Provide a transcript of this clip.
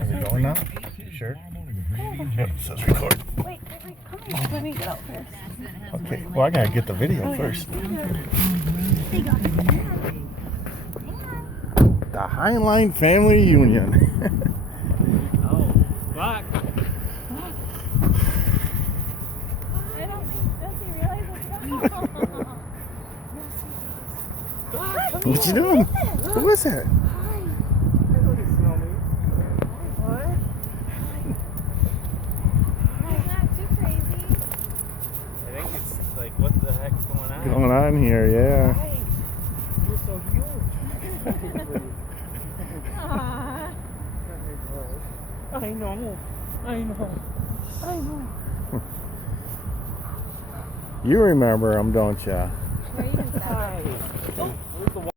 Are we going now? Sure. Okay, it says record. Wait, come on. Let me get out first. Okay, well I gotta get the video first. The Highline Family Union. Oh, fuck. I don't think Jesse realizes it's What you doing? Who is that? I think it's like, what the heck's going on? Going on here, yeah. You're so huge. I know. You remember him, don't ya? Where is that? Hi.